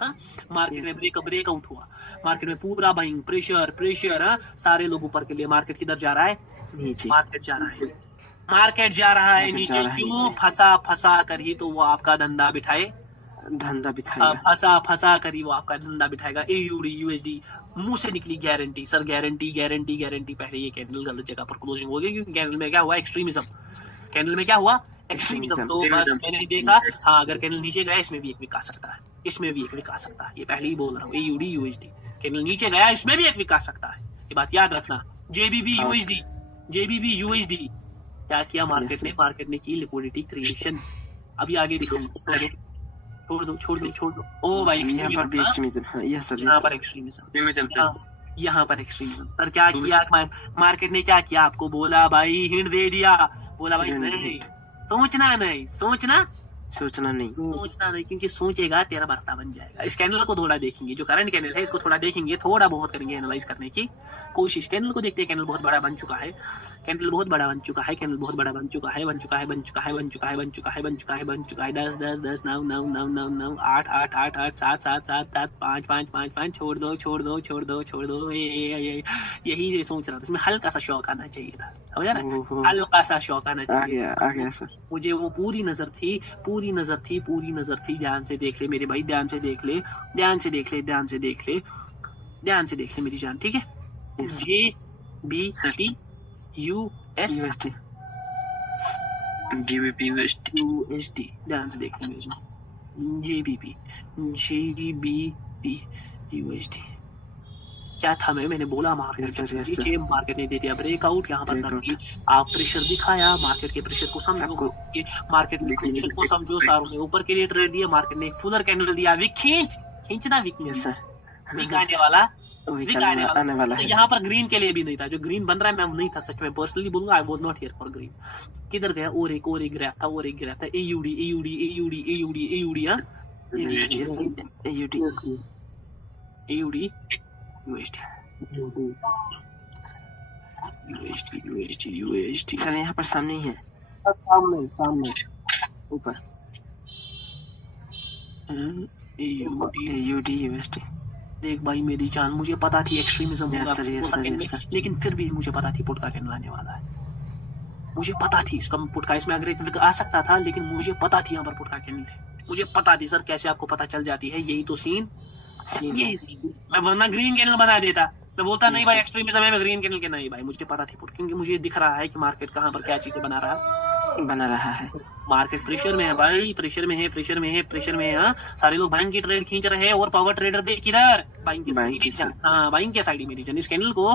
हाँ, मार्केट में ब्रेकआउट हुआ, मार्केट में पूरा बाइंग प्रेशर सारे लोग ऊपर के लिए, मार्केट किधर जा रहा है नीचे, मार्केट जा रहा है नीचे, क्यों फंसा कर ही तो वो आपका धंधा बिठाएगा, फंसा कर ही वो आपका धंधा बिठाएगा। AUD USD मुंह से निकली गारंटी, सर गारंटी, पहले ये कैंडल गलत जगह पर क्लोजिंग हो गई, क्योंकि कैंडल में क्या हुआ, एक्सट्रीमिज्म, कैंडल में क्या हुआ, एक्सट्रीमिज्म। तो बस मैंने देखा हाँ, अगर कैंडल नीचे गया इसमें भी एक विक आ सकता है, ये पहले ही बोल रहा हूँ। AUD USD कैंडल नीचे गया इसमें भी एक विक आ सकता है, ये बात याद रखना। JBP USD क्या किया मार्केट ने, की लिक्विडिटी क्रिएशन। अभी आगे दिखाएंगे, छोड़ दो। ओ भाई यहाँ पर एक्सट्रीमिज्म सर क्या किया मार्केट ने, क्या किया, आपको बोला भाई, हिंट दे दिया, बोला भाई नहीं सोचना नहीं, क्योंकि सोचेगा तेरा बर्ता बन जाएगा। इस कैंडल को थोड़ा देखेंगे, जो करंट कैंडल है इसको थोड़ा देखेंगे, थोड़ा बहुत करेंगे एनालाइज करने की कोशिश। कैंडल को देखते हैं, कैंडल बहुत बड़ा बन चुका है, कैंडल बहुत बड़ा बन चुका है 10 9 8 7 5 छोड़ दो। यही सोच रहा था, इसमें हल्का सा शौक आना चाहिए था, हल्का सा शौक आना चाहिए। आ गया सर, मुझे वो पूरी नजर थी, ध्यान से देख ले मेरे भाई, ध्यान से देख ले मेरी जान, ठीक है। JBP USD ध्यान से देख ले मेरी जान, JBP USD क्या था, मैंने बोला मार्केट ने दे दिया ब्रेकआउट, यहाँ पर आप प्रेशर दिखाया, मार्केट के प्रेशर को समझो, मार्केट के प्रेशर को समझो, सारों ने ऊपर के लिए ट्रेड दिया, मार्केट ने एक फुलर कैंडल दिया, विक खींचना विक आने वाला यहाँ पर ग्रीन के लिए भी नहीं था, जो ग्रीन बन रहा है मैं नहीं था, सच में पर्सनली बोलूंगा, I was not here for green. किधर गया, और एक ग्राफ था, AUD USD सर यहाँ पर सामने ही है, सामने ऊपर AUD USD। देख भाई मेरी जान, मुझे पता थी एक्सट्रीमिज्म होगा, लेकिन फिर भी मुझे पता थी पुट का कैंडल आने वाला है, मुझे पता थी इसका पुट का, इसमें अगर एक विक आ सकता था, लेकिन मुझे पता थी यहाँ पर पुट का कैंडल है, मुझे पता थी। सर कैसे आपको पता चल जाती है, यही तो सीन यही सीन, मैं वरना ग्रीन कैंडल बना देता, मैं बोलता नहीं भाई एक्सट्रीमिज्म है, मैं ग्रीन कैंडल के नहीं भाई, मुझे पता थी पुट, क्योंकि मुझे दिख रहा है कि मार्केट कहाँ पर क्या चीजें बना रहा है। मार्केट प्रेशर में है भाई, प्रेशर में है हाँ? सारे लोग बाइंग की ट्रेड खींच रहे हैं, और पावर ट्रेडर देख किधर, बाइंग के साइड मेरी जान। इस कैंडल को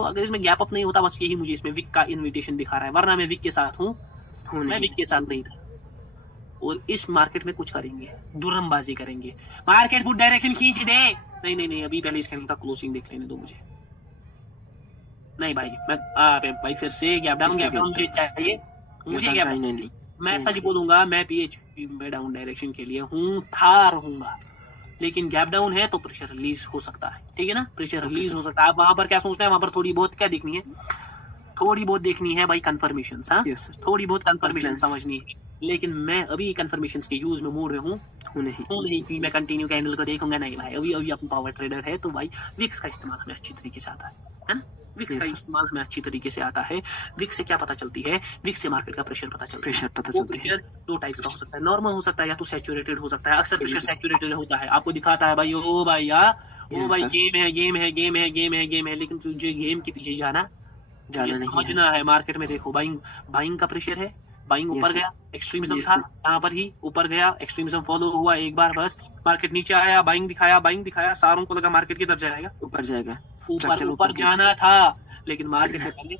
अगर इसमें गैप अप नहीं होता, बस यही मुझे इसमें विक का इन्विटेशन दिखा रहा है, वरना मैं विक के साथ हूँ, मैं विक के साथ नहीं था। और इस मार्केट में कुछ करेंगे, दुरमबाजी करेंगे, मार्केट फुट डायरेक्शन खींच दे, नहीं अभी पहले इस कैंडल का क्लोजिंग देख लेने दो मुझे। नहीं भाई मैं भाई फिर से गैप डाउन चाहिए मुझे, क्या नहीं, मैं सच बोलूंगा, मैं PHP में डाउन डायरेक्शन के लिए रहूंगा, लेकिन गैप डाउन है तो प्रेशर रिलीज हो सकता है, ठीक है ना, प्रेशर रिलीज हो सकता है। आप वहां पर क्या सोचते हैं, वहां पर थोड़ी बहुत क्या देखनी है, थोड़ी बहुत देखनी है भाई कंफर्मेशन, थोड़ी बहुत कंफर्मेशन समझनी है, लेकिन मैं अभी कंफर्मेशन के यूज में मूड में हूँ नहीं कि मैं कंटिन्यू कैंडल को देखूंगा, नहीं भाई, अभी अपन पावर ट्रेडर है, तो भाई विक्स का इस्तेमाल हमें अच्छी तरीके से आता है ना, विक्स का इस्तेमाल हमें अच्छी तरीके से आता है। विक्स से क्या पता चलती है, विक्स से मार्केट का प्रेशर पता चलता है। प्रेशर दो टाइप्स का हो सकता है, नॉर्मल हो सकता है या तो सैचुरेटेड हो सकता है। अक्सर प्रेशर सैचुरेटेड होता है, आपको दिखाता है भाई ओ भाई गेम है, लेकिन तुझे गेम के पीछे जाना समझना है। मार्केट में देखो बाइंग का प्रेशर है, बाइंग ऊपर गया, एक्सट्रीमिज्म था यहाँ पर ही, ऊपर गया, एक्सट्रीमिज्म फॉलो हुआ एक बार, बस मार्केट नीचे आया, बाइंग दिखाया, सारों को लगा मार्केट किधर जाएगा, ऊपर जाना था, लेकिन मार्केट ने पहले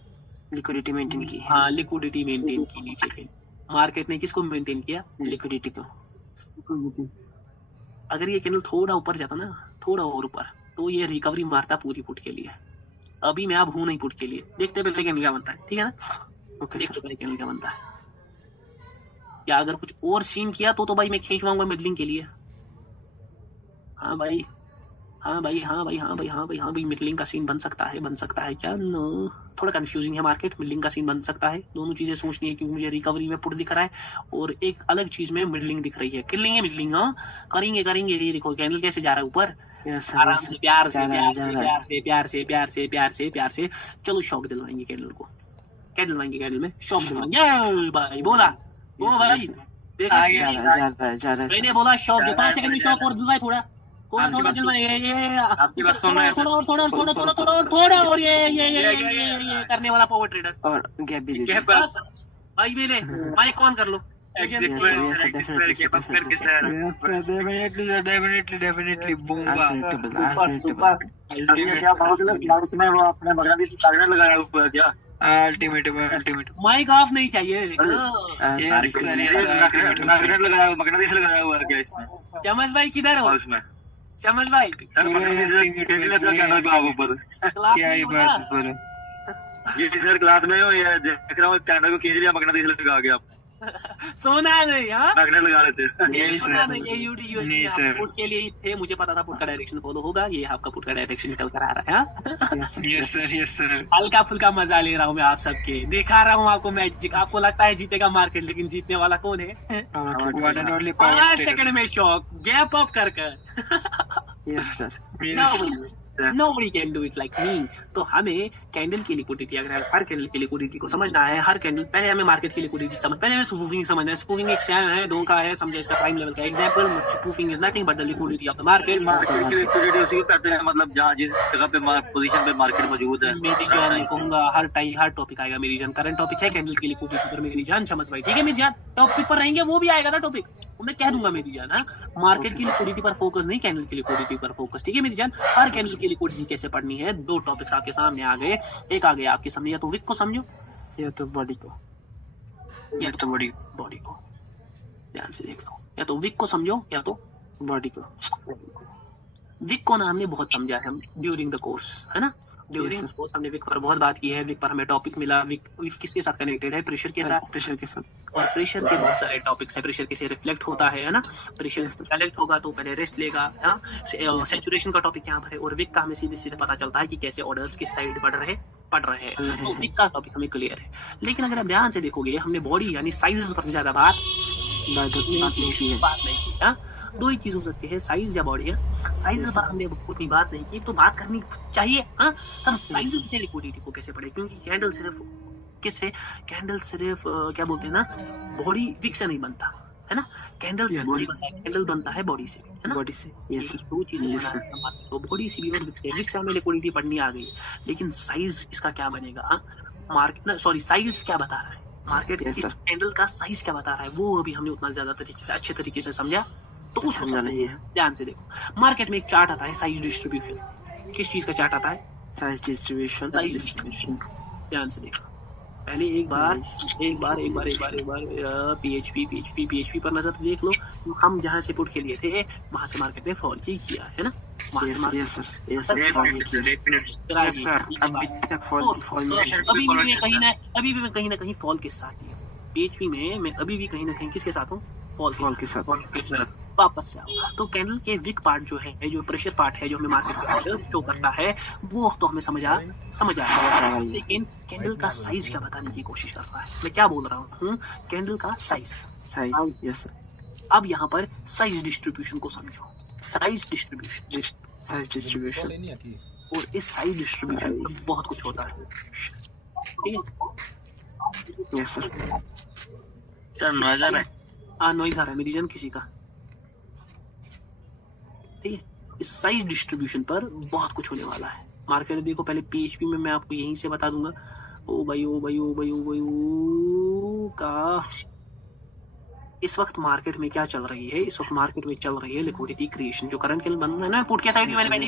लिक्विडिटी मेंटेन की। हाँ, लिक्विडिटी मेंटेन की नीचे के। मार्केट ने किसको मेंटेन किया, लिक्विडिटी को। अगर ये कैंडल थोड़ा ऊपर जाता ना, थोड़ा और ऊपर, तो ये रिकवरी मारता पूरी पुट के लिए। अभी मैं अब हूं नहीं पुट के लिए, देखते पहले कैंडल क्या बनता है, ठीक है ना, देखते पहले कैंडल क्या बनता है। या अगर कुछ और सीन किया तो भाई मैं खींचवाऊंगा मिडलिंग के लिए। हाँ भाई हाँ भाई, हाँ भाई, हाँ भाई, हाँ भाई, हाँ भाई, मिडलिंग का सीन बन सकता है क्या? नो, थोड़ा कंफ्यूजिंग है मार्केट। मिडलिंग का सीन बन सकता है, दोनों चीजें सोचनी है, क्योंकि मुझे रिकवरी में पुट दिख रहा है और एक अलग चीज में मिडलिंग दिख रही है। किलिंग है मिडलिंग, हाँ करेंगे। ये देखो कैंडल कैसे जा रहा है ऊपर, आराम से, प्यार से। चलो शॉक दिलवाएंगे कैंडल को, क्या दिलवाएंगे कैंडल में? शॉक दिलवाएंगे भाई, बोला ओ भाई, देखा मैंने बोला शॉक दे, 5 सेकंड में शॉक और दिलवाए, थोड़ा दिलवाए, आपकी बात सुन रहे हैं थोड़ा और ये करने वाला पावर ट्रेडर और गैप भी दे बस भाई, मेरे माइक ऑन कर लो। डेफिनेटली बूमबा सुपर क्या भाव में वो अपने बांग्लादेश टारगेट लगाया ऊपर क्या? अल्टीमेट माइक ऑफ नहीं चाहिए, बांग्लादेश लगाया हुआ है क्या इसमें? चमच भाई किधर हो? चमच भाई ऊपर ये सर क्लास में हो या देख रहा हूँ चैनल को खींच लिया, बांग्लादेश लगा गया आप सोना नहीं, हाँ मैग्नेट लगा रहे थे। ये पुट के लिए ही थे, मुझे पता था पुट का डायरेक्शन फॉलो होगा। ये आपका पुट का डायरेक्शन निकल कर आ रहा है। यस सर हल्का फुल्का मजा ले रहा हूँ मैं आप सबके, दिखा रहा हूँ आपको मैजिक। आपको लगता है जीतेगा मार्केट, लेकिन जीतने वाला कौन है? 5 सेकंड में शॉक, गैप अप कर yes sir Nobody can do it like me। तो हमें कैंडल की लिक्विडिटी, अगर हर कैंडल की लिक्विडिटी को समझना है, हर कैंडल, पहले हमें मार्केट की लिक्विडिटी पहले हमें स्पूफिंग समझना है। स्पूफिंग एक सैम है, दो का है, समझे इसका प्राइम लेवल का example. Spoofing is nothing but the liquidity of the market. Market की लिक्विडिटी उसी को कहते हैं, मतलब जहाँ जिस जगह पे पोजीशन पे मार्केट मौजूद है। मेरी जान, मैं कहूंगा हर टॉपिक आएगा मेरी जान। करंट टॉपिक है कैंडल की लिक्विडिटी पर मेरी जान, समझ भाई, ठीक है मेरी जान? टॉपिक पर रहेंगे, वो भी आएगा ना टॉपिक, मैं कह दूंगा मेरी जान। मार्केट की लिक्विडिटी पर फोकस नहीं, कैंडल की लिक्विडिटी पर फोकस, ठीक है मेरी जान? हर कैंडल की लिक्विडिटी कैसे पढ़नी है, 2 टॉपिक्स आपके सामने आ गए। एक आ गया आपके सामने, या तो विक को समझो या तो बॉडी को, या तो बॉडी को ध्यान से देख लो। या तो विक को समझो या तो बॉडी को। विक को ना हमने बहुत समझा है ड्यूरिंग द कोर्स, है ना? ड्यूरिंग कोर्स हमने विक पर बहुत बात की है। विक पर हमें टॉपिक मिला, विक किसके साथ कनेक्टेड है? प्रेशर के साथ। और प्रेशर के बहुत सारे टॉपिक्स है। प्रेशर कैसे रिफ्लेक्ट होता है ना? प्रेशर कलेक्ट होगा तो पहले रेस्ट लेगा, सैचुरेशन का टॉपिक यहाँ पर है। और विक का हमें सीधे सीधे पता चलता है कि कैसे ऑर्डर्स किस साइड पड़ रहे हैं। तो विक का टॉपिक हमें क्लियर है। लेकिन अगर आप ध्यान से देखोगे, हमने बॉडी यानी साइजेस पर ज्यादा बात नहीं की। 2 ही चीज हो सकती है, साइज या बॉडी। साइज पर हमने उतनी बात नहीं की, तो बात करनी चाहिए। सर साइज से लिक्विडिटी को कैसे पढ़े? क्योंकि कैंडल सिर्फ क्या बोलते हैं ना, बॉडी विक से नहीं बनता है ना। कैंडल से बॉडी बनता है, कैंडल बनता है बॉडी से, है ना? बॉडी से यस 2 चीजें तो बॉडी से भी और विक से हमें लिक्विडिटी पढ़नी आ गई। लेकिन साइज इसका क्या बनेगा? साइज क्या बता रहा है मार्केट? कैंडल का साइज क्या बता रहा है, वो अभी हमने उतना ज्यादा अच्छे तरीके से समझा तो उसको समझना है। ध्यान से देखो, मार्केट में एक चार्ट आता है, साइज डिस्ट्रीब्यूशन। किस चीज का चार्ट आता है? Size distribution. ध्यान से देखो, पहले एक बार पीएचपी पर नजर देख लो। हम जहां से पुट के लिए थे वहां से मार्केट ने फॉल किया है ना। अभी भी मैं कहीं ना कहीं फॉल के साथ ही हूँ। पीएचपी में मैं अभी भी कहीं ना कहीं किसके साथ हूँ? फॉल के साथ। वापस से आओ तो कैंडल के विक पार्ट जो है, जो प्रेशर पार्ट है, जो हमें मार्केट में शो करता है, वो तो हमें समझ आ रहा है। लेकिन कैंडल का साइज क्या बताने की कोशिश कर रहा है? मैं क्या बोल रहा हूँ? कैंडल का साइज। यस। अब यहाँ पर साइज डिस्ट्रीब्यूशन को समझो। साइज डिस्ट्रीब्यूशन और इस साइज डिस्ट्रीब्यूशन में बहुत कुछ होता है, ठीक है? यस सर नॉइज आ रहा है? हाँ नॉइज आ रहा है मेरी जान किसी का, ठीक है? इस साइज डिस्ट्रीब्यूशन पर बहुत कुछ होने वाला है। मार्केट देखो, पहले पीएचपी में मैं आपको यहीं से बता दूंगा। ओ भाई का इस वक्त मार्केट में क्या चल रही है? इस वक्त मार्केट में चल रही है लिक्विडिटी क्रिएशन। जो करंट कैंडल बन रहा है ना पुट के साइड में, मैंने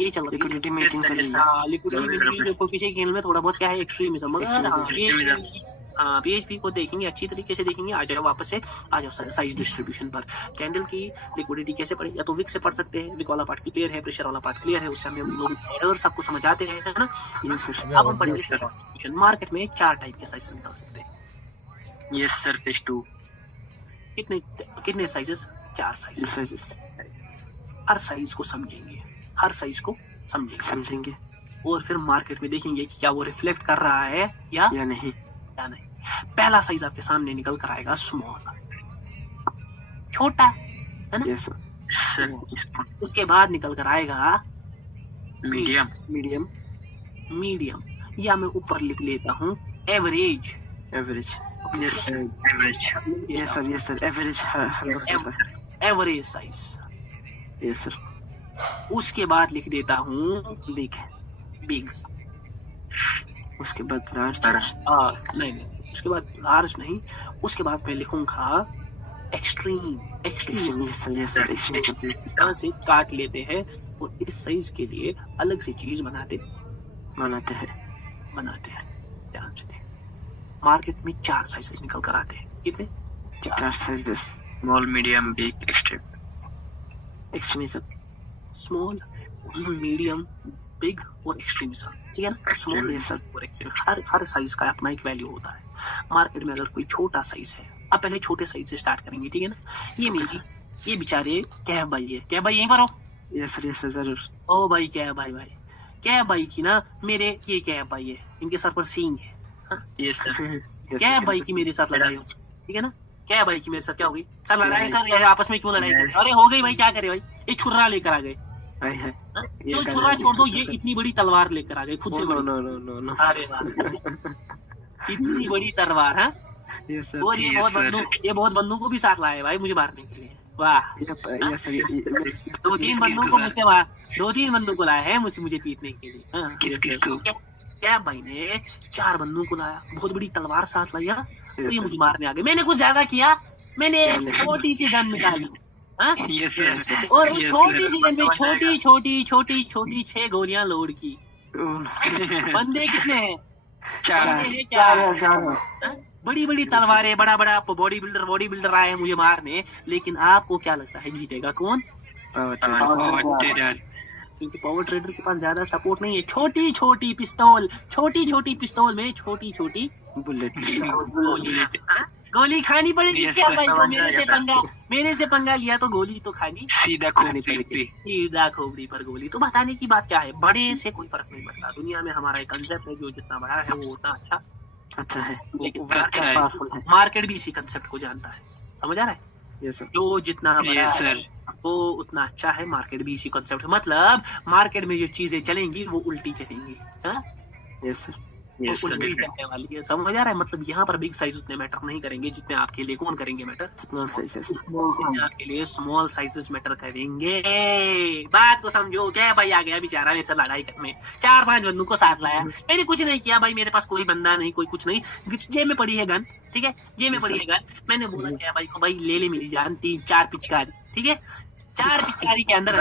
ये चल रही है लिक्विडिटी मेकिंग कर रही है। लिक्विडिटी जो पीछे कैंडल में थोड़ा बहुत क्या है, एक्सट्रीमिज्म। मगर पीएचपी को देखेंगे, अच्छी तरीके से देखेंगे। आ जाओ वापस से, आ जाओ साइज डिस्ट्रीब्यूशन पर। कैंडल की लिक्विडिटी कैसे पढ़े? या तो विक से पढ़ सकते हैं, विक वाला पार्ट क्लियर है, प्रेशर वाला पार्ट क्लियर है, उससे हम लोग सबको समझाते हैं, है ना? अब हम पढ़ेंगे डिस्ट्रीब्यूशन। मार्केट में 4 टाइप के साइज निकाल सकते हैं। Yes sir, phase 2। कितने साइजेस? 4 साइजेस। हर साइज को समझेंगे, हर साइज को समझेंगे समझेंगे और फिर मार्केट में देखेंगे कि क्या वो रिफ्लेक्ट कर रहा है या नहीं। नहीं। पहला साइज आपके सामने निकल कर आएगा स्मॉल, छोटा, है ना। Yes sir. उसके बाद निकल कर आएगा मीडियम। मीडियम। मीडियम, या मैं ऊपर लिख लेता हूँ average. Average. Yes sir, average. Yes sir, yes sir, average हर होता है। Average size. Yes sir. उसके बाद लिख देता हूँ बिग। बिग। उसके बाद लार्ज। नहीं, उसके बाद लार्ज नहीं, उसके बाद मैं लिखूंगा extreme. Extreme yes sir, yes sir, extreme. यहाँ से काट लेते हैं और इस साइज के लिए अलग से चीज बनाते हैं। ध्यान से देख, मार्केट में 4 साइजेस निकल कर आते हैं। कितने? 4 sizes. Small, medium, big, extreme. Extremism. Small, medium, big और एक्सट्रीमिज्म, ठीक है ना। Small yes sir. और एक्सट्रीम, हर साइज का अपना एक वैल्यू होता है। मार्केट में अगर कोई छोटा साइज है, अब पहले छोटे साइज से स्टार्ट करेंगे, ठीक है ना। ये बेचारे कैब भाई है, कैब भाई यहीं पर हो। यस सर, यस सर, जरूर। ओ भाई कैब भाई, कैब भाई की ना मेरे ये कैब भाई है, इनके सर पर सींग है। Yes sir. कैब भाई की मेरे साथ लड़ाई हो, ठीक है ना। कैब भाई की मेरे साथ क्या हो गई? सर लड़ाई, सर ये आपस में क्यों लड़ाई कर? अरे हो गई भाई, क्या करे भाई, ये छुर्रा लेकर आ गए। चलो छुर्रा छोड़ दो, ये इतनी बड़ी तलवार लेकर आ गए, खुद से बड़ी। नो। अरे वाह, इतनी बड़ी तलवार है। Yes sir. और ये बहुत बंदूकों भी साथ लाए भाई मुझे मारने के लिए। वाह, यस सर। 2-3 बंदूकों मुझसे वहाँ 2-3 बंदूकों लाए हैं मुझे पीटने के लिए। किसको? कैब भाई ने 4 बंदूकों लाया, बहुत बड़ी तलवार साथ लाया, तो ये मुझे मारने आ गए। मैंने कुछ ज्यादा किया, मैंने एक छोटी सी गन निकाली, और उस छोटी सी गन में छोटी 6 गोलियां लोड की। बंदे कितने हैं? 4। बड़ी तलवारें, बड़ा बॉडी बिल्डर आए हैं मुझे मारने, लेकिन आपको क्या लगता है जीतेगा कौन? क्योंकि पावर ट्रेडर के पास ज्यादा सपोर्ट नहीं है। छोटी पिस्तौल में छोटी बुलेट, गोली खानी पड़ेगी क्या भाई को? मेरे से पंगा लिया तो गोली तो खानी, सीधा खोपड़ी पर गोली। तो बताने की बात क्या है, बड़े से कोई फर्क नहीं पड़ता। दुनिया में हमारा एक कंसेप्ट है, जो जितना बड़ा है वो उतना अच्छा है, लेकिन पावरफुल है। मार्केट भी इसी कंसेप्ट को जानता है, समझ आ रहा है। Yes sir. जो जितना बड़ा है वो उतना अच्छा है, मार्केट भी इसी कंसेप्ट है। मतलब मार्केट में जो चीजें चलेंगी वो उल्टी चलेंगी। Yes sir. उल्टी चलने वाली है, समझ आ रहा है। मतलब यहाँ पर बिग साइज उतने मैटर नहीं करेंगे जितने आपके लिए कौन करेंगे मैटर? Small sizes. आपके लिए स्मॉल साइजेस मैटर करेंगे। बात को समझो। क्या भाई आ गया बेचारा मेरे से लड़ाई करने, 4-5 बंदूक को साथ लाया, मैंने कुछ नहीं किया भाई, मेरे पास कोई बंदा नहीं, कोई कुछ नहीं, जेब में पड़ी है गन, ठीक है, जेब में पड़ी है गन। मैंने बोला क्या भाई को, भाई ले मेरी जान, 3-4 पिचकारी, ठीक है, 4 पिचकारी के अंदर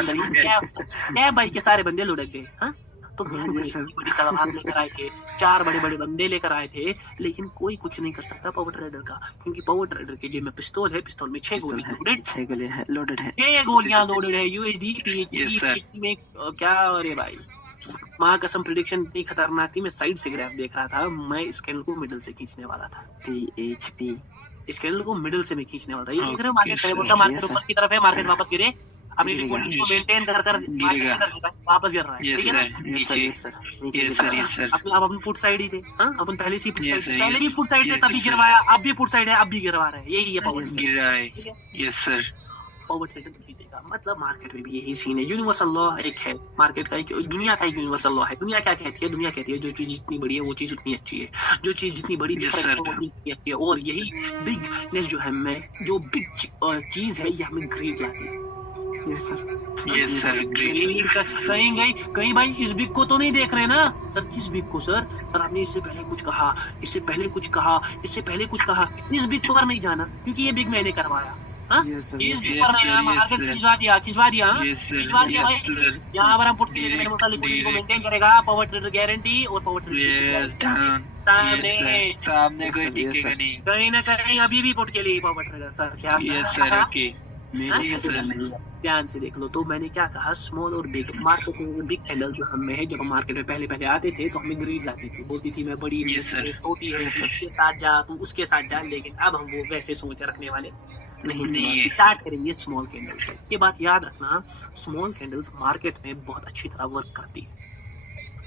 क्या भाई के सारे बंदे लुढ़क गए। हाँ, तो बड़ी तलवार लेकर आए थे, 4 बड़े बंदे लेकर आए थे, लेकिन कोई कुछ नहीं कर सकता पावर ट्रेडर का, क्योंकि पावर ट्रेडर के जेब में पिस्तौल है, पिस्तौल में 6 गोली लोडेड, 6 गोलियां लोडेड है, 6 गोलियां लोडेड है। यूएसडी पीएचडी में क्या? अरे भाई माँ कसम, प्रेडिक्शन इतनी खतरनाक थी। मैं साइड से ग्राफ देख रहा था, मैं इस कैंडल को मिडिल से खींचने वाला था। PHP इस कैंडल को मिडिल से मैं खींचने वाला था। ये देख रहे हो, मार्केट ऊपर की तरफ है, मार्केट वापस गिरे, अपनी लिक्विडिटी को मेंटेन कर वापस गिर रहा है, ठीक है ना। अब अपन फुट साइड ही थे, हाँ, अपन पहले से पहले भी फुट साइड थे, तभी गिरवाया, अब भी फुट साइड है, अब भी गिरवा रहे हैं। यही है पावर ट्रेडर। पावर ट्रेडर जीतेगा। मतलब मार्केट में भी यही सीन है। यूनिवर्सल लॉ एक है मार्केट का, दुनिया का एक यूनिवर्सल लॉ है। दुनिया क्या कहती है? दुनिया कहती है जो चीज जितनी बड़ी है वो चीज उतनी अच्छी है, जो चीज जितनी बड़ी है वो उतनी अच्छी है। और यही बिगनेस जो है, मैं जो बिग चीज है, ये हमें ग्रीड लाती है। कहीं भाई इस बिग को तो नहीं देख रहे ना सर? किस बिग को सर आपने इससे पहले कुछ कहा, इससे पहले कुछ कहा, इससे पहले कुछ कहा, इस बिग पर नहीं जाना, क्योंकि ये बिग मैंने करवाया। खिंचवा दिया भाई। यहाँ पर हम पुट लिक्विडिटी को मेंटेन करेगा पावर ट्रेडर गारंटी, और पावर ट्रेडर सामने कहीं ना कहीं अभी भी पुट के लिए पावर ट्रेडर सर। क्या ध्यान से देख लो। तो मैंने क्या कहा, स्मॉल और बिग। मार्केट में बिग कैंडल जो हमें है, जब हम मार्केट में पहले आते थे तो हमें ग्रीड लाती थी, बोलती थी मैं बड़ी छोटी है, उसके साथ जा, तू उसके साथ जा। लेकिन अब हम वो वैसे सोच रखने वाले नहीं स्टार्ट करेंगे स्मॉल कैंडल से। ये बात याद रखना, स्मॉल कैंडल्स मार्केट में बहुत अच्छी तरह वर्क करती है।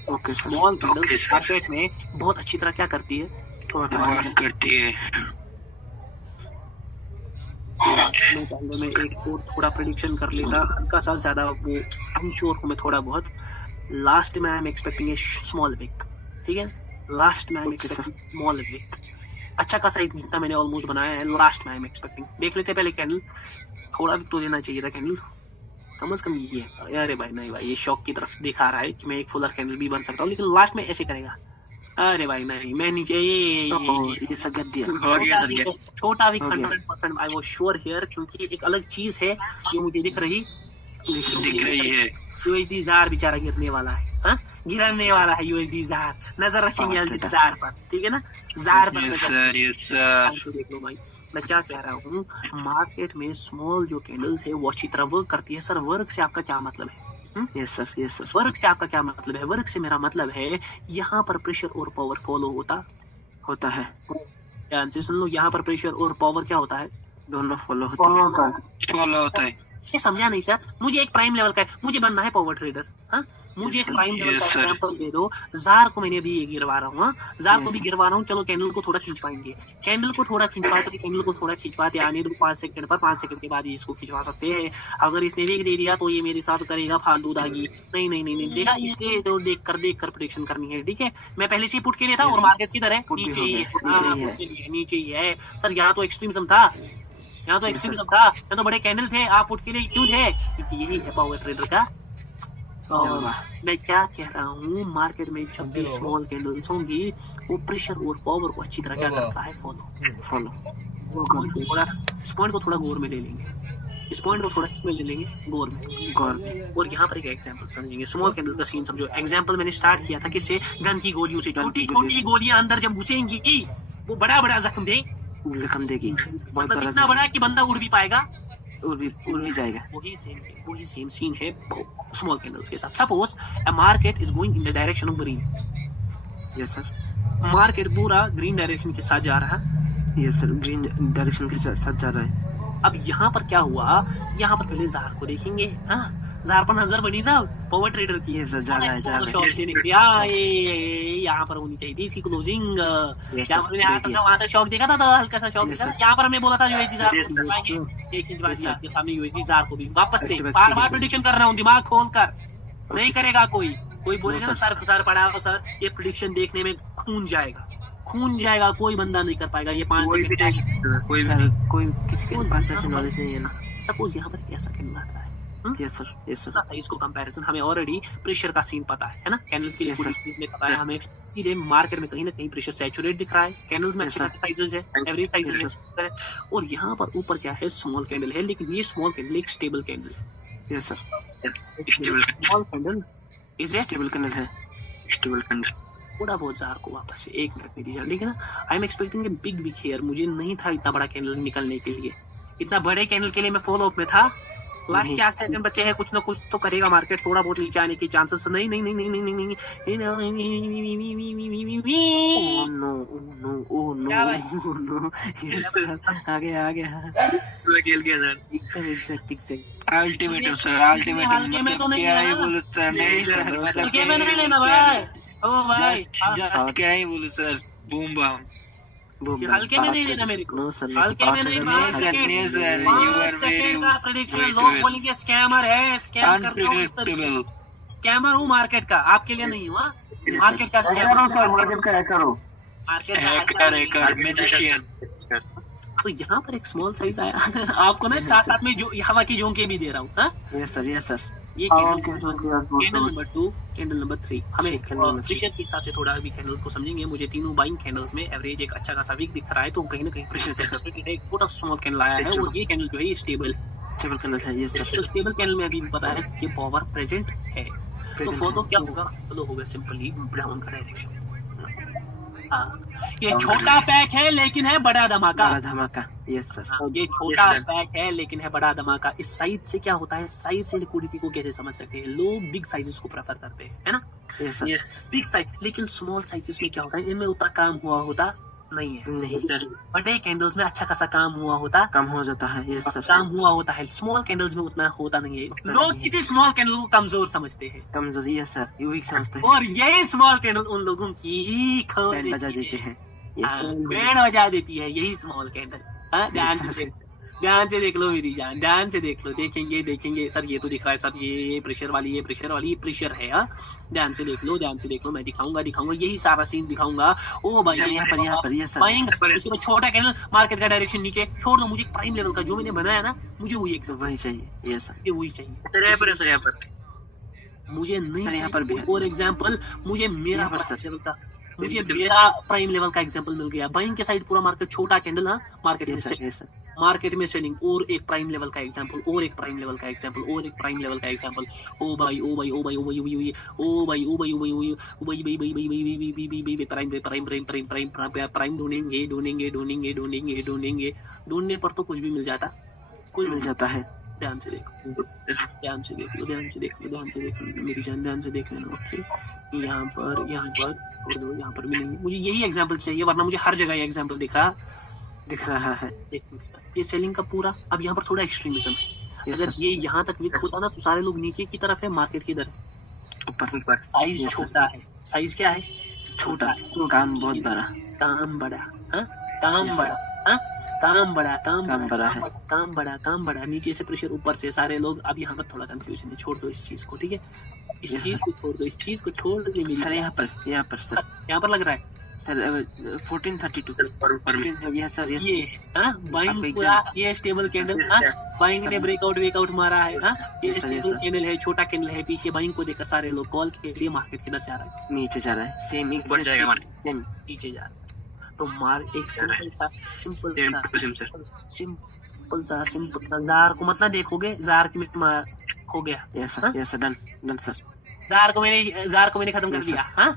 Okay sir, small candles market में बहुत अच्छी तरह क्या करती है, वर्क करती है। मैं पहले में एक और थोड़ा प्रेडिक्शन कर लेता, हल्का सा, ज्यादा वो अनश्योर हूँ मैं थोड़ा बहुत। लास्ट में I am expecting a small wick, ठीक है, लास्ट में I am expecting small wick, अच्छा खासा एक जितना मैंने ऑलमोस्ट बनाया है, लास्ट में आई एम एक्सपेक्टिंग। देख लेते हैं पहले कैंडल, थोड़ा भी तो देना चाहिए था कैंडल, कम से कम ये। अरे भाई नहीं भाई, ये शॉक की तरफ दिखा रहा है कि मैं एक फुलर कैंडल भी बन सकता हूँ, लेकिन लास्ट में ऐसे करेगा। अरे भाई नहीं, मैं नीचे ये सगत दिया, छोटा भी 100% आई वाज श्योर हियर, क्योंकि एक अलग चीज है जो मुझे दिख रही है। यूएसडी जार बेचारा गिरने वाला है, हाँ गिरने वाला है यूएसडी जार, नजर रखेंगे जार पर, ठीक है ना, जार पर नजर देख लो भाई। मैं क्या कह रहा हूँ, मार्केट में स्मॉल जो कैंडल्स है वो अच्छी तरह वर्क करती है। सर वर्क से आपका क्या मतलब है? यस सर, वर्क से आपका क्या मतलब है? वर्क से मेरा मतलब है यहाँ पर प्रेशर और पावर फॉलो होता है। ध्यान से सुन लो, यहाँ पर प्रेशर और पावर क्या होता है? दोनों फॉलो होता है। ये समझा नहीं सर, मुझे एक प्राइम लेवल का है, मुझे बनना है पावर ट्रेडर, हाँ मुझे एक प्राइम लेवल का एग्जांपल दे दो। जार को मैंने अभी ये गिरवा रहा हूँ, जार को भी गिरवा रहा हूँ, चलो कैंडल को थोड़ा खिंचवाएंगे, कैंडल को थोड़ा खिंचवाते, कैंडल को थोड़ा खिंचवाते आने दो 5 सेकंड पर, 5 सेकंड के बाद ही इसको खिंचवा सकते हैं। अगर इसने वेग दे दिया तो ये मेरे साथ करेगा फालतू दागी, नहीं देखा, इसलिए तो देख कर प्रेडिक्शन करनी है, ठीक है। मैं पहले से पुट के लिए था और मार्केट किधर है? नीचे ही है सर। यहाँ तो एक्सट्रीमिज्म था, यहाँ तो बड़े कैंडल थे, आप उठ के लिए क्यों थे? क्योंकि यही है पावर ट्रेडर का। मैं क्या कह रहा हूँ, मार्केट में जब भी स्मॉल कैंडल्स होंगी वो प्रेशर और पावर को अच्छी तरह क्या करता है? फॉलो। इस पॉइंट को थोड़ा गौर में ले लेंगे, इस पॉइंट को थोड़ा इसमें ले लेंगे गौर में। और यहाँ पर एक एग्जांपल समझेंगे, स्मॉल कैंडल्स का सीन समझो। एग्जांपल मैंने स्टार्ट किया था किससे? गन की गोलियों से। छोटी गोलियां अंदर जब घुसेंगी वो बड़ा जख्म देगी, मतलब इतना बड़ा कि बंदा उड़ भी पाएगा, उड़ भी जाएगा। वही सेम सीन है स्मॉल कैंडल्स के साथ। Suppose a market is going in the direction of green, yes sir, market पूरा ग्रीन डायरेक्शन के साथ जा रहा है, यस सर, ग्रीन डायरेक्शन के साथ जा रहा है। अब यहाँ पर क्या हुआ, यहाँ पर पहले जार को देखेंगे, हाँ जार पर नजर बनी ना पावर ट्रेडर की, यहाँ पर होनी चाहिए थी इसी क्लोजिंग। यहाँ पर मैंने वहां तक शॉक देखा था, तो हल्का सा शॉक देखा। यहाँ पर हमने बोला था यूएसडी जार एक इंच बाद आपके सामने यूएसडी जार को भी वापस से बार प्रेडिक्शन कर रहा हूँ, दिमाग खोल कर। नहीं करेगा कोई बोलेगा ना सर पड़ा सर, ये प्रेडिक्शन देखने में खून जाएगा, कोई बंदा नहीं कर पाएगा ये 5 सेकंड। कोई किसी के पास ऐसी नॉलेज नहीं है ना। सपोज यहाँ पर कैसा कैंडल आता है, यस सर, इसको कंपैरिजन हमें ऑलरेडी प्रेशर का सीन पता है ना, कैंडल के लिए पूरी पता है हमें। सीधे मार्केट में कहीं ना कहीं प्रेशर सैचुरेट दिख रहा है, कैंडल्स में अच्छे साइजेस है, एवरेज साइजेस है। और यहाँ पर ऊपर क्या है? स्मॉल कैंडल है, लेकिन ये स्मॉल कैंडल एक stable candle. Yes sir, small candle is a stable candle. थोड़ा बहुत जार को वापस से 1 मिनट में दीजिए, लेकिन I am expecting a big wick here. मुझे नहीं था इतना बड़ा कैंडल निकलने के लिए, इतना बड़े कैंडल के लिए मैं फॉलो अप में था। लास्ट के 8 सेकंड बचे हैं, कुछ ना कुछ तो करेगा मार्केट, थोड़ा बहुत नीचे आने के चांसेस। नहीं आ गया अल्टीमेटम सर, हल्के में तो नहीं लेना भाई। ओ भाई जस्ट क्या ही बोलूं सर, बूम बम हल्के में नहीं लेना मेरे को, हल्के में नहीं। 5 सेकंड का प्रेडिक्शन, लोग बोलेंगे स्कैमर है, स्कैम करता हूँ, स्कैमर हूँ मार्केट का, आपके लिए नहीं हुआ, मार्केट का मैजिशियन। तो यहाँ पर एक स्मॉल साइज आया आपको मैं साथ में जो हवा की झोंके भी दे रहा हूँ। यस सर, ये कैंडल नंबर 2, कैंडल नंबर 3, हमें प्रेशर के हिसाब से थोड़ा भी कैंडल्स को समझेंगे। मुझे तीनों बाइंग कैंडल्स में एवरेज एक अच्छा खासा वीक दिख रहा है, तो कहीं ना कहीं प्रेशर से एक छोटा स्मॉल कैंडल आया है, और ये कैंडल जो है स्टेबल कैंडल है। यस सर, स्टेबल कैंडल में अभी भी पता है कि पावर प्रेजेंट है, तो फॉलो क्या होगा? फॉलो होगा सिंपली ब्राउन का डायरेक्शन। ये छोटा पैक है लेकिन है बड़ा धमाका। यस सर, ये छोटा पैक है लेकिन है बड़ा धमाका। इस साइज से क्या होता है? साइज से लिक्विडिटी को कैसे समझ सकते हैं? लोग बिग साइजेस को प्रेफर करते हैं, है ना? Yes sir, big size. लेकिन स्मॉल साइजेस में क्या होता है? इनमें उतना काम हुआ होता नहीं है। नहीं बड़े कैंडल्स में अच्छा खासा काम हुआ होता, कम हो जाता है। यस सर, काम हुआ होता है। स्मॉल कैंडल्स में उतना होता नहीं है। नहीं लोग है। किसी स्मॉल कैंडल को कमजोर समझते हैं कमजोरी। यस सर, वीक समझते हैं, और यही स्मॉल कैंडल उन लोगों की खो बैंड बजा देती देते है। हैं। यस हाँ, सर, बैंड बजा देती है यही स्मॉल कैंडल। हाँ, ध्यान से देख लो मेरी जान, ध्यान से देख लो। देखेंगे सर ये तो दिख रहा है सर, ये प्रेशर वाली, ये प्रेशर है। हाँ, ध्यान से देख लो, मैं दिखाऊंगा यही सारा सीन दिखाऊंगा। ओ भाई यहाँ पर यस सर, बाइंग, इसमें छोटा कैंडल, मार्केट का डायरेक्शन नीचे छोड़ दो, मुझे प्राइम लेवल का जो मैंने बनाया ना, मुझे वही एग्जांपल वही चाहिए। यस सर, वही चाहिए। सर यहाँ पर मुझे नहीं सर, यहाँ पर भी है। और एग्जांपल मुझे मेरा यहाँ पर प्राइम सर। लेवल का, मुझे मेरा प्राइम लेवल का एग्जांपल मिल गया। बाइंग के साइड पूरा मार्केट छोटा कैंडल। हाँ, market yes sir, yes sir, market में सेलिंग, और एक प्राइम लेवल का एग्जांपल, और एक प्राइम लेवल का एग्जांपल, और एक प्राइम लेवल का एग्जांपल। ओ भाई ओ भाई ओ भाई ओ भाई ओ भाई ओ भाई ओ भाई ओ भाई ओ भाई भाई भाई भाई भाई prime prime prime prime prime prime ढूंढने पर तो कुछ भी मिल जाता, कुछ मिल जाता है। ध्यान से देखो, ध्यान से देख लो मेरी जान, ध्यान से देख लेना। ओके, यहाँ पर छोड़ दो, यहाँ पर भी नहीं। मुझे यही एग्जांपल चाहिए, वरना मुझे हर जगह ये एग्जांपल दिख रहा है। देखो ये सेलिंग का पूरा। अब यहाँ पर थोड़ा एक्सट्रीमिज्म है। अगर ये यहाँ तक विक होता ना तो सारे लोग नीचे की तरफ है, मार्केट की तरफ ऊपर। साइज छोटा है। साइज क्या है? छोटा। काम बहुत बड़ा, काम बड़ा। हाँ, काम बड़ा। हाँ, काम बड़ा। काम बड़ा। नीचे से प्रेशर, ऊपर से सारे लोग। अब यहाँ पर थोड़ा कंफ्यूजन है, छोड़ दो इस चीज को, ठीक है? इस चीज को छोड़ दो सर। यहाँ पर सर, यहाँ पर लग रहा है सर 1432 ये सर, ये बाइंग पूरा, ये स्टेबल कैंडल। बाइंग ने ब्रेकआउट मारा है। ये स्टेबल कैंडल है, छोटा कैंडल है। पीछे बाइंग को देखकर सारे लोग कॉल के लिए मार्केट किधर जा रहा है? नीचे जा रहा है। सेम नीचे जा रहा है। तो एक सिंपल सा जार को मत ना देखोगे, जार की हो गया। Yes sir, done sir. Jar को मैंने खत्म कर दिया। हाँ,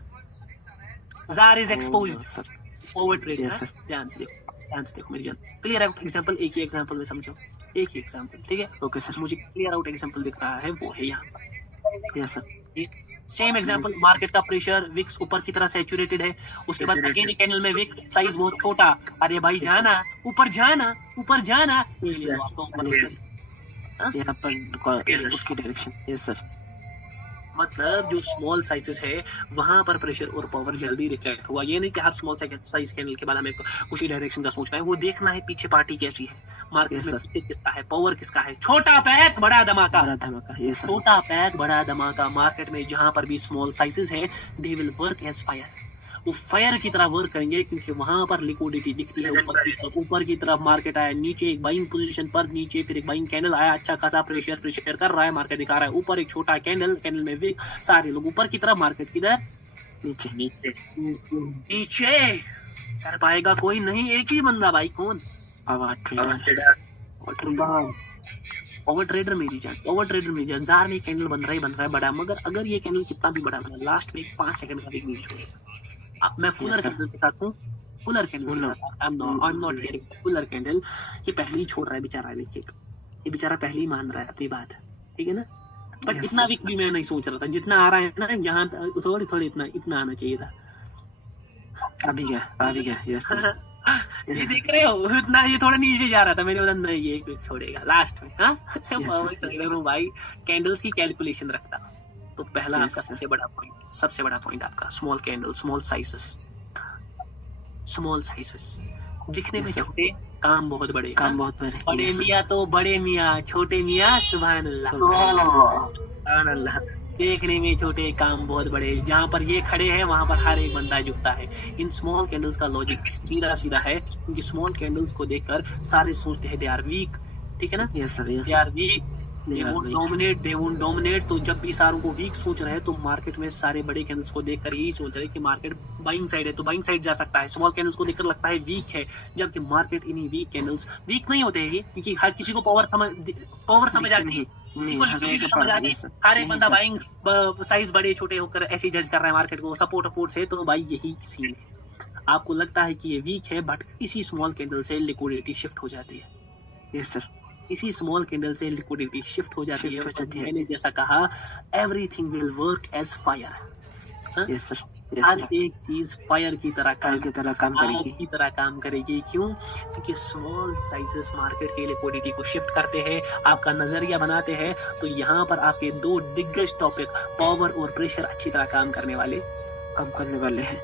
jar is exposed, over trade. ध्यान से देखो मेरी जान। क्लियर आउट एग्जांपल, एक ही एग्जांपल में समझो, एक ही एग्जांपल, ठीक है? ओके सर, मुझे क्लियर आउट एग्जांपल दिख रहा है, वो है यहाँ पर। Yes sir, same example, market का प्रेशर, विक्स ऊपर की तरह सैचुरेटेड है। उसके बाद अगेन कैंडल में विक साइज बहुत छोटा। अरे भाई जाना ऊपर, जाना। यहाँ पर उसकी डायरेक्शन। यस सर, मतलब जो स्मॉल साइजेस है वहां पर प्रेशर और पावर जल्दी रिफ्लेक्ट हुआ। ये नहीं कि हर स्मॉल साइज कैंडल के बाद हमें उसी डायरेक्शन का सोचना है, वो देखना है पीछे पार्टी कैसी है, मार्केट में किसका है, पावर किसका है। छोटा पैक बड़ा धमाका। छोटा पैक बड़ा धमाका। मार्केट में जहां पर भी स्मॉल साइजेस है, they will work as fire. वो फायर की तरह वर्क करेंगे, क्योंकि वहां पर लिक्विडिटी दिखती है ऊपर की तरफ। मार्केट आया नीचे, एक बाइंग पोजीशन पर नीचे, फिर एक बाइंग कैंडल आया, अच्छा खासा प्रेशर कर रहा है, मार्केट दिखा रहा है ऊपर। एक छोटा कैंडल में विक, सारे लोग ऊपर की तरफ, मार्केट किधर? नीचे। कर पाएगा कोई नहीं, एक ही बंदा भाई। कौन? ओवर ट्रेडर मेरी जान। जार में कैंडल बन रहा है बड़ा, मगर अगर ये कैंडल कितना भी बड़ा बना, लास्ट में 5 सेकंड का भी बीच छोड़ेगा। मैं फुलर कैंडल दिखाता हूँ। फुलर कैंडल ये पहले ही छोड़ रहा है बेचारा। ये बेचारा पहले ही मान रहा है अपनी बात, ठीक है ना? बट इतना वीक भी मैं नहीं सोच रहा था, जितना आ रहा है ना यहाँ थोड़ी इतना आना चाहिए था। अभी क्या यस ये देख रहे हो, इतना ये थोड़ा नीचे जा रहा था, मैंने बोला नहीं ये छोड़ेगा लास्ट में। हाँ, भाई कैंडल्स की कैलकुलेशन रखता। तो पहला आपका सबसे बड़ा पॉइंट आपका स्मॉल कैंडल, स्मॉल साइजेस दिखने में छोटे, काम बहुत बड़े। बड़े मियाँ तो बड़े मियाँ, छोटे मियाँ सुभान अल्लाह। देखने में छोटे, काम बहुत बड़े। जहाँ पर ये खड़े हैं वहां पर हर एक बंदा झुकता है। इन स्मॉल कैंडल्स का लॉजिक सीधा है, क्योंकि स्मॉल कैंडल्स को देखकर सारे सोचते हैं दे आर वीक, ठीक है ना? They are weak, they won't dominate. तो जब भी सारों को वीक सोच रहे हैं, तो मार्केट में सारे बड़े कैंडल्स को देखकर यही सोच रहे हैं कि मार्केट बाइंग साइड है, तो बाइंग साइड जा सकता है। स्मॉल कैंडल्स को देखकर लगता है वीक है, जबकि मार्केट इन्हीं वीक कैंडल्स, वीक नहीं होते हैं क्योंकि हर किसी को पावर समझ आती है, हर एक बंदा बाइंग साइज बड़े छोटे होकर ऐसे जज कर रहा है मार्केट को, सपोर्ट से। तो भाई यही सीन है। आपको लगता है कि ये वीक है, बट इसी स्मॉल कैंडल से लिक्विडिटी शिफ्ट हो जाती है। यस सर, इसी स्मॉल कैंडल से लिक्विडिटी शिफ्ट हो जाती है। मैंने जैसा कहा, everything will work as fire. Yes sir, Yes, हर sir. एक चीज फायर की तरह काल की तरह काम आग करेगी। की तरह काम करेगी। क्यों? क्योंकि स्मॉल साइजेस मार्केट की लिक्विडिटी को शिफ्ट करते हैं, आपका नजरिया बनाते हैं। तो यहाँ पर आपके दो दिग्गज टॉपिक पावर और प्रेशर अच्छी तरह काम करने वाले, काम करने वाले हैं।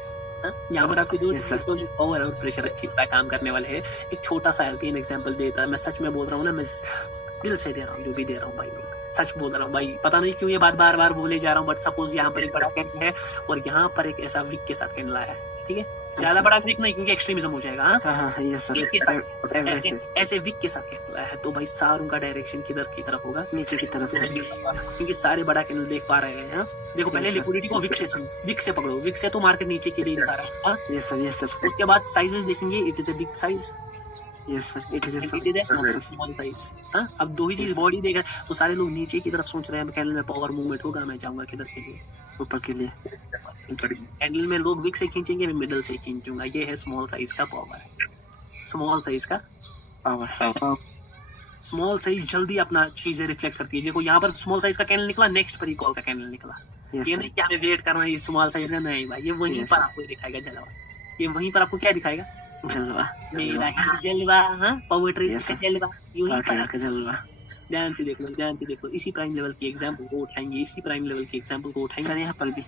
यहाँ पर आपके दो Yes, sir. पावर और प्रेशर अच्छी तरह काम करने वाले हैं। एक छोटा सा अगेन एग्जांपल देता है, मैं सच में बोल रहा हूँ ना, मैं दिल से दे रहा हूँ, जो भी दे रहा हूँ भाई, सच बोल रहा हूँ भाई। पता नहीं क्यों ये बात बार बार बोले जा रहा हूँ, बट सपोज यहाँ पर एक बड़ा कैंडल है और यहाँ पर एक ऐसा विक के साथ कैंडल आया है, ठीक है, ज्यादा बड़ा विक नहीं क्योंकि एक्सट्रीमिज्म हो जाएगा। हाँ, हाँ, yes, sir. विक के साथ Averages. ऐसे विक के साथ कैंडल आया है, तो भाई सारों का डायरेक्शन किधर की तरफ होगा? नीचे की तरफ है। क्योंकि सारे बड़ा कैंडल देख पा रहे हैं। हाँ? देखो पहले Yes, sir. लिक्विडिटी को विक से पकड़ो, विक से तो मार्केट नीचे के लिए दिखा रहा है। हाँ? Yes, sir. Yes, sir. उसके बाद साइजेस देखेंगे, it is a big size, Yes, sir. It is a it is a small size. Small size. हाँ, अब दो ही चीज Yes, sir. बॉडी देख रहे हैं, तो सारे लोग नीचे की तरफ सोच रहे हैं कैंडल में पावर मूवमेंट होगा, मैं जाऊंगा किधर के लिए? ऊपर के लिए। कैंडल में लोग विक से खींचेंगे, मैं मिडल से खींचूंगा। ये है स्मॉल साइज का पावर, स्मॉल साइज का पावर। स्मॉल साइज जल्दी अपना चीजें रिफ्लेक्ट करती है। देखो यहाँ पर स्मॉल साइज का कैंडल निकला, नेक्स्ट पर ही कॉल का कैंडल निकला। Yes, ये sir. नहीं कि हमें वेट करना है स्मॉल साइज का, नहीं भाई, ये वहीं Yes, पर sir. आपको दिखाएगा जलवा। ये वहीं पर आपको क्या दिखाएगा? जलवा। मेरा ही जलवा। हाँ, पावर ट्रेड Yes, का sir. जलवा यूं ही ट्रेड पर। का जलवा। ध्यान से देख लो, ध्यान से देख लो। इसी प्राइम लेवल की एग्जांपल को उठाएंगे, इसी प्राइम लेवल की एग्जांपल को सर उठाएंगे। यहाँ पर भी।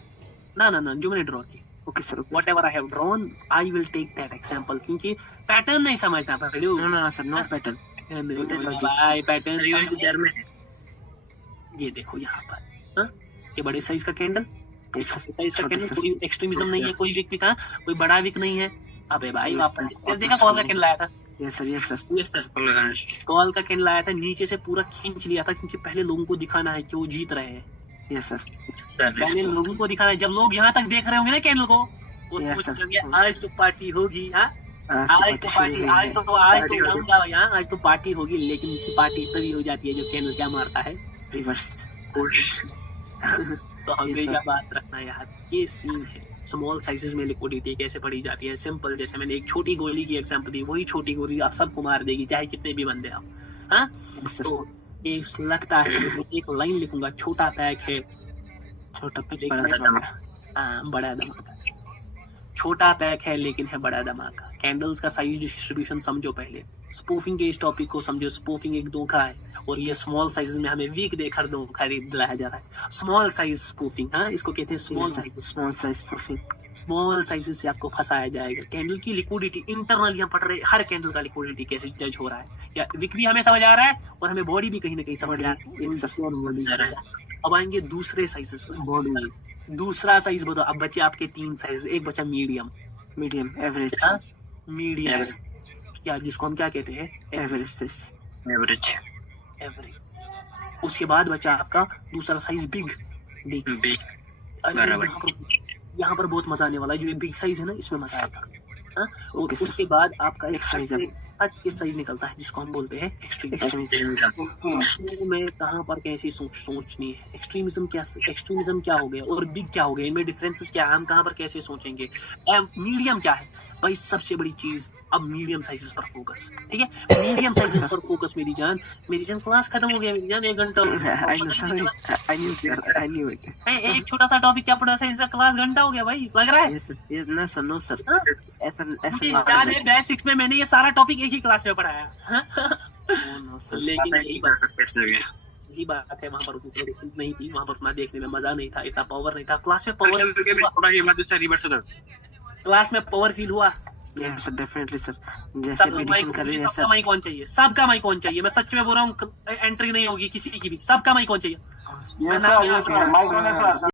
ना जो मैंने ड्रॉ की, okay sir. whatever I have drawn, I will take that example, क्योंकि पैटर्न नहीं समझना पड़ेगा। No sir, no pattern. नहीं समझना भाई, पैटर्न ये देखो यहाँ पर। हाँ, ये बड़े साइज का कैंडल, साइज का कैंडल, कोई एक्सट्रीमिज्म नहीं है, कोई विक भी कहा, कोई बड़ा विक नहीं है। अबे भाई वापस देखा कॉल का कैंडल आया था। Yes sir, yes sir. Call का कैंडल आया था, नीचे से पूरा खींच लिया था, क्योंकि पहले लोगों को दिखाना है कि वो जीत रहे हैं। Yes sir. पहले लोगों को दिखाना है। जब लोग यहाँ तक देख रहे होंगे ना कैंडल को, वो Yes, सोच sir. रहे होंगे आज तो पार्टी होगी। हाँ, आज तो पार्टी जाऊंगा यहाँ, आज तो पार्टी होगी। लेकिन उनकी पार्टी तभी हो जाती है जब कैंडल क्या मारता है, रिवर्स। तो हमेशा बात रखना यार, ये सीन है। स्मॉल साइजेस में लिक्विडिटी कैसे पड़ी जाती है? सिंपल, जैसे मैंने एक छोटी गोली की एग्जांपल दी, वही छोटी गोली आप सबको मार देगी, चाहे कितने भी बंदे आप। हाँ, तो ये लगता है एक लाइन लिखूंगा, छोटा पैक है, छोटा पैक बड़ा धमाका। हाँ, बड़ा धमाका। छोटा पैक है लेकिन है बड़ा धमाका। कैंडल्स का साइज डिस्ट्रीब्यूशन समझो पहले, स्पूफिंग के इस टॉपिक को समझो। स्पूफिंग एक धोखा है, और ये स्मॉल साइज में हमें वीक देकर धोखा दिलाया जा रहा है। स्मॉल साइज स्पूफिंग, हाँ, इसको कहते हैं small size. Small size spoofing. Small size से आपको फंसाया जाएगा। कैंडल की लिक्विडिटी इंटरनल यहाँ पढ़ रहे, हर कैंडल का लिक्विडिटी कैसे जज हो रहा है, या विक भी हमें समझ आ रहा है और हमें बॉडी भी कहीं ना कहीं समझ आ रहा है। अब आएंगे दूसरे साइजेस पर। बॉडी दूसरा साइज बताओ। अब बचे आपके 3 साइज, एक बचा मीडियम, मीडियम, एवरेज। मीडियम या जिसको हम क्या कहते हैं, एवरेज। एवरेज। उसके बाद बचा आपका दूसरा साइज, बिग। यहाँ पर बहुत मजा आने वाला है, जो बिग साइज है ना, इसमें मजा आएगा। हाँ, और उसके बाद आपका एक साइज निकलता है जिसको हम बोलते हैं एक्सट्रीमिज्म। में कहाँ पर कैसी सोचनी है, एक्सट्रीमिज्म क्या हो गया और बिग क्या हो गया, इनमें डिफरेंसेस क्या है, हम कहाँ पर कैसे सोचेंगे। मीडियम क्या है भाई, सबसे बड़ी चीज। अब मीडियम साइजेस पर फोकस, ठीक है, मीडियम साइजेस पर फोकस। मेरी जान क्लास खत्म हो गया मेरी जान, 1 घंटा। एक छोटा सा टॉपिक क्या पढ़ा है, क्लास घंटा हो गया भाई, लग रहा है। नो सर, नो सर, ऐसा याद है बेसिक्स में मैंने ये सारा टॉपिक एक ही क्लास में पढ़ाया। लेकिन यही बात है, वहाँ पर नहीं थी, वहाँ पर उतना देखने में मजा नहीं था, इतना पावर नहीं था। क्लास में पावर फील हुआ। सर डेफिनेटली सर, जैसे एडिशन कर रहे हैं। सबका माइक कौन चाहिए, सबका माइक कौन चाहिए, मैं सच में बोल रहा हूँ, एंट्री नहीं होगी किसी की भी, सबका माइक कौन चाहिए।